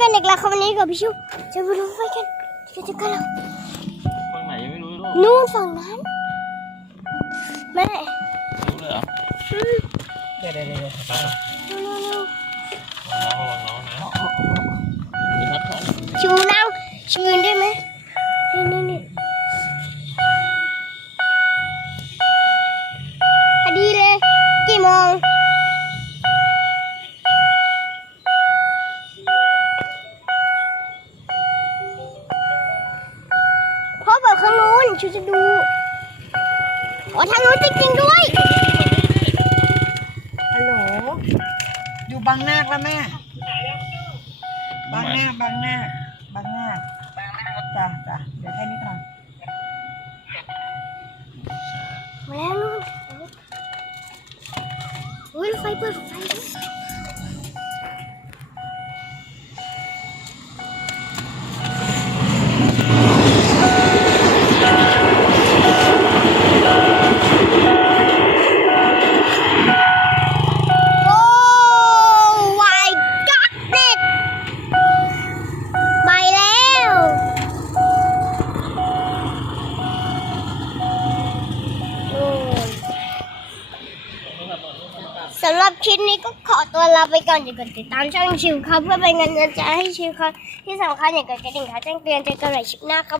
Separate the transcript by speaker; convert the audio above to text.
Speaker 1: กันอีกแล้วค่ะวันนี้กับพี่ชูจะไปลงไฟกันจะจะกันเรา
Speaker 2: ฝั่งไหนยังไม่รู้เลยลูก
Speaker 1: นู่นฝั่งนั้นแม่
Speaker 2: รู้เลยเหรอ
Speaker 1: อืม
Speaker 3: เดี๋ยวเดี๋ยวเดี๋ยว
Speaker 2: ไปไป
Speaker 1: นู่นนู่นนู่น
Speaker 2: น้องระวังน้องนะนี่ครับท่าน
Speaker 1: ชูนั่งชูยืนได้ไหม ข้างนู้นชูจะดูโอ้ทางนู้นจริงๆด้วย
Speaker 3: ฮัลโหล อยู่บางนาคแล้วแม่ บางนาคบางนาคบางนาคจ้ะจ้ะเดี๋ยวแค่นี้ก่อน
Speaker 1: มาแล้วนู่นอุ้ยไฟเปิดไฟ สำหรับคลิปนี้ก็ขอตัวลาไปก่อนอย่าลืมติดตามช่องชิวครับเพื่อเป็นกำลังใจให้ชิวครับที่สำคัญอย่ากดกระดิ่งค่ะแจ้งเตือนเจอกันใหม่คลิปหน้าครับ